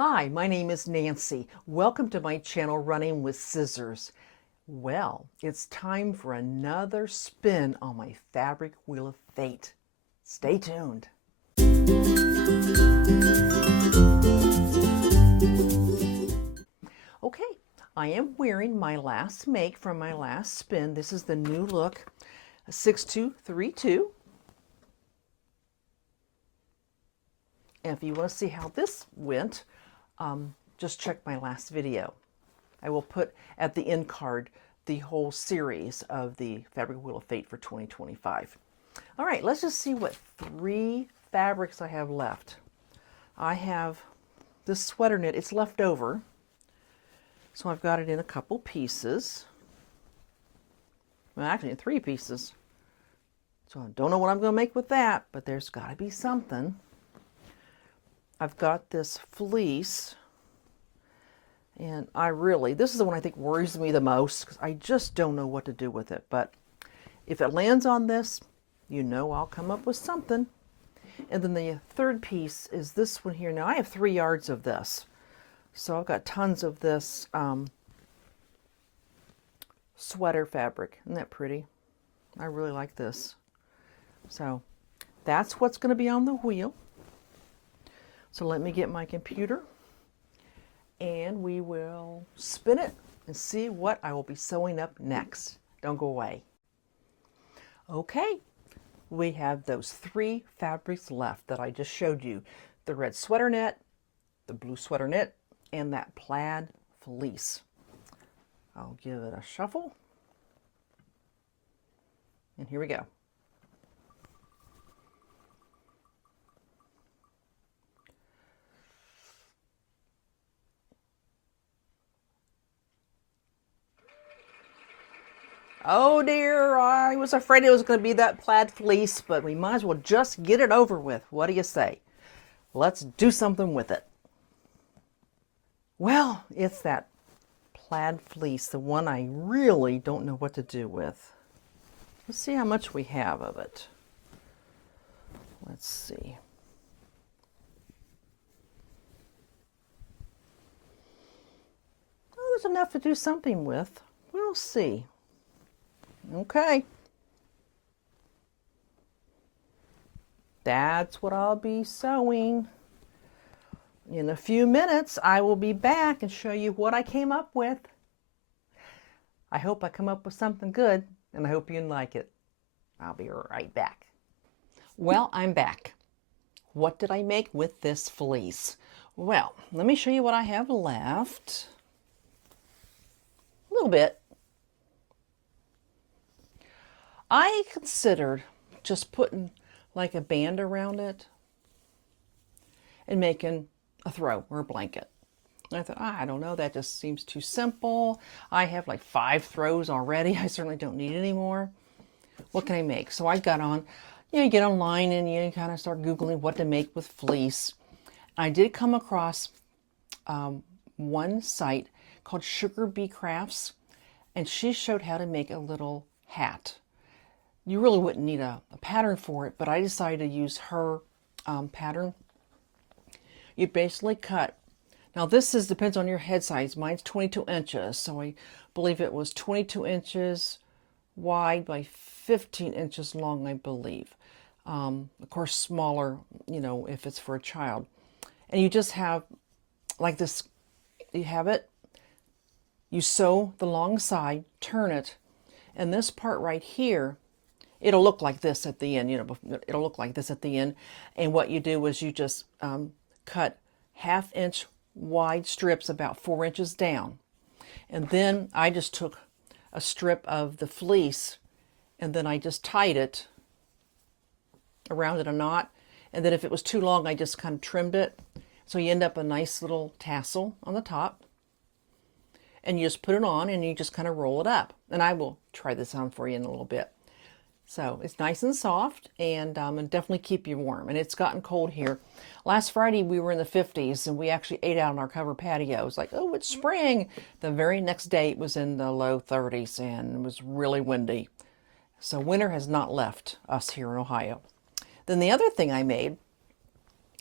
Hi, my name is Nancy. Welcome to my channel, Running with Scissors. Well, it's time for another spin on my fabric wheel of fate. Stay tuned. Okay, I am wearing my last make from my last spin. This is the new look, 6232. And if you want to see how this went, just check my last video. I will put at the end card the whole series of the Fabric Wheel of Fate for 2025. All right, let's just see what 3 fabrics I have left. I have this sweater knit. It's left over, so I've got it in a couple pieces. Well, actually in 3 pieces. So I don't know what I'm going to make with that, but there's got to be something. I've got this fleece, and this is the one I think worries me the most because I just don't know what to do with it. But if it lands on this, you know I'll come up with something. And then the third piece is this one here. Now I have 3 yards of this, so I've got tons of this sweater fabric. Isn't that pretty? I really like this. So that's what's going to be on the wheel. So let me get my computer and we will spin it and see what I will be sewing up next. Don't go away. Okay, we have those 3 fabrics left that I just showed you. The red sweater knit, the blue sweater knit, and that plaid fleece. I'll give it a shuffle. And here we go. Oh dear, I was afraid it was going to be that plaid fleece, but we might as well just get it over with. What do you say? Let's do something with it. Well, it's that plaid fleece, the one I really don't know what to do with. Let's see how much we have of it. Let's see. Oh, there's enough to do something with. We'll see. Okay. That's what I'll be sewing. In a few minutes, I will be back and show you what I came up with. I hope I come up with something good, and I hope you like it. I'll be right back. Well, I'm back. What did I make with this fleece? Well, let me show you what I have left. A little bit. I considered just putting like a band around it and making a throw or a blanket. And I thought, I don't know, that just seems too simple. I have like 5 throws already. I certainly don't need any more. What can I make? So I got on, you get online and you kind of start Googling what to make with fleece. I did come across one site called Sugar Bee Crafts, and she showed how to make a little hat. You really wouldn't need a pattern for it, but I decided to use her pattern. You basically cut. Now this depends on your head size. Mine's 22 inches, so I believe it was 22 inches wide by 15 inches long, I believe. Of course, smaller, if it's for a child. And you just have like this, you have it, you sew the long side, turn it, and this part right here, it'll look like this at the end, it'll look like this at the end. And what you do is you just cut 1/2 inch wide strips about 4 inches down. And then I just took a strip of the fleece and then I just tied it around it a knot. And then if it was too long, I just kind of trimmed it. So you end up a nice little tassel on the top. And you just put it on and you just kind of roll it up. And I will try this on for you in a little bit. So it's nice and soft and definitely keep you warm. And it's gotten cold here. Last Friday we were in the 50s and we actually ate out on our covered patio. It was like, oh, it's spring. The very next day it was in the low 30s and it was really windy. So winter has not left us here in Ohio. Then the other thing I made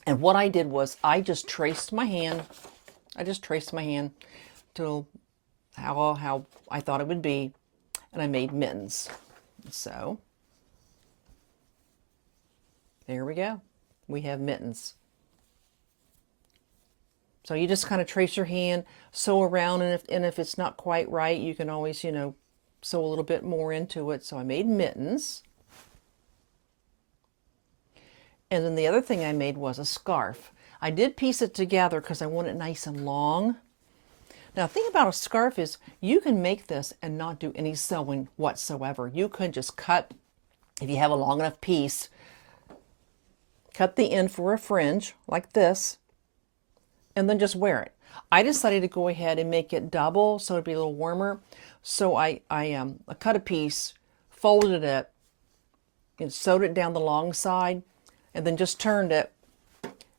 And what I did was I just traced my hand. To how I thought it would be, and I made mittens. So there we go. We have mittens. So you just kind of trace your hand, sew around, and if it's not quite right, you can always, sew a little bit more into it. So I made mittens. And then the other thing I made was a scarf. I did piece it together because I want it nice and long. Now, the thing about a scarf is you can make this and not do any sewing whatsoever. You can just cut, if you have a long enough piece, cut the end for a fringe like this, and then just wear it. I decided to go ahead and make it double so it'd be a little warmer. So I cut a piece, folded it, and sewed it down the long side, and then just turned it,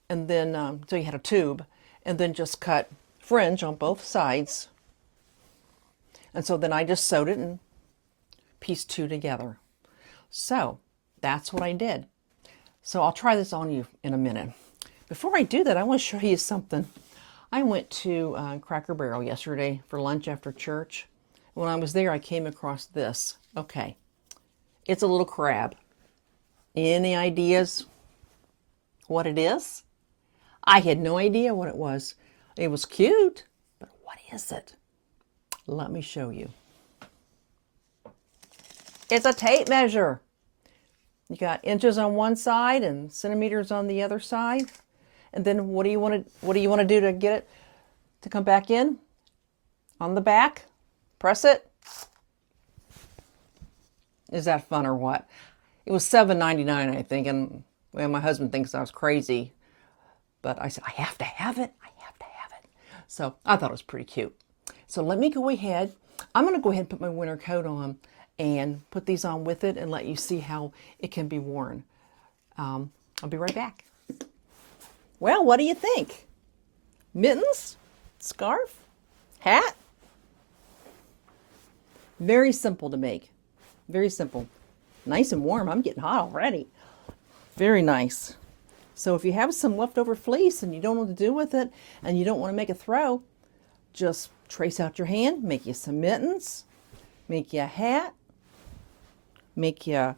and then so you had a tube, and then just cut fringe on both sides. And so then I just sewed it and pieced two together. So that's what I did. So I'll try this on you in a minute. Before I do that, I want to show you something. I went to Cracker Barrel yesterday for lunch after church. When I was there, I came across this. Okay, it's a little crab. Any ideas what it is? I had no idea what it was. It was cute, but what is it? Let me show you. It's a tape measure. You got inches on one side and centimeters on the other side. And then what do you want to do to get it to come back in? On the back, press it. Is that fun or what? It was $7.99, I think, and well, my husband thinks I was crazy, but I said I have to have it. So I thought it was pretty cute. So let me go ahead. I'm going to go ahead and put my winter coat on and put these on with it and let you see how it can be worn. I'll be right back. Well, what do you think? Mittens? Scarf? Hat? Very simple to make. Very simple. Nice and warm. I'm getting hot already. Very nice. So if you have some leftover fleece and you don't know what to do with it and you don't want to make a throw, just trace out your hand, make you some mittens, make you a hat, make you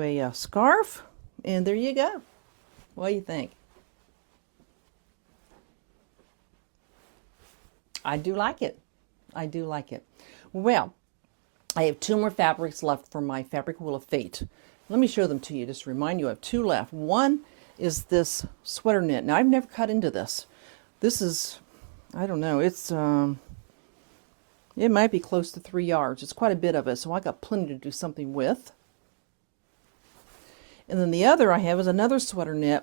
a scarf, and there you go. What do you think? I do like it. I do like it. Well, I have two more fabrics left for my Fabric Wheel of Fate. Let me show them to you, just to remind you I have two left. One is this sweater knit. Now, I've never cut into this. This is, I don't know, it's, it might be close to 3 yards. It's quite a bit of it, so I got plenty to do something with. And then the other I have is another sweater knit,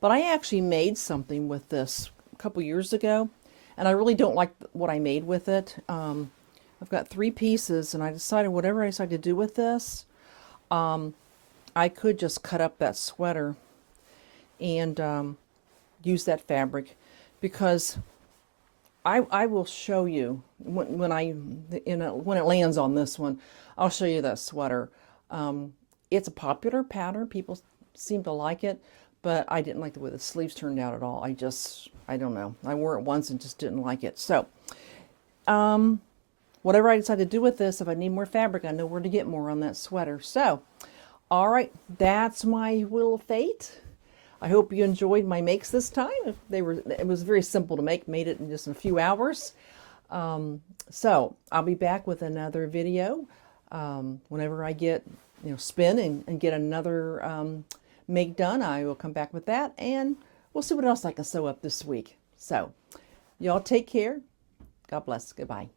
but I actually made something with this a couple years ago, and I really don't like what I made with it. I've got 3 pieces, and I decided whatever I decide to do with this, I could just cut up that sweater and use that fabric, because I will show you when it lands on this one. I'll show you that sweater. It's a popular pattern. People seem to like it, but I didn't like the way the sleeves turned out at all. I don't know. I wore it once and just didn't like it. So, whatever I decide to do with this, if I need more fabric, I know where to get more on that sweater. So, all right, that's my Wheel of Fate. I hope you enjoyed my makes this time. It was very simple to make. Made it in just a few hours. So I'll be back with another video whenever I get spin and get another make done. I will come back with that, and we'll see what else I can sew up this week. So y'all take care. God bless. Goodbye.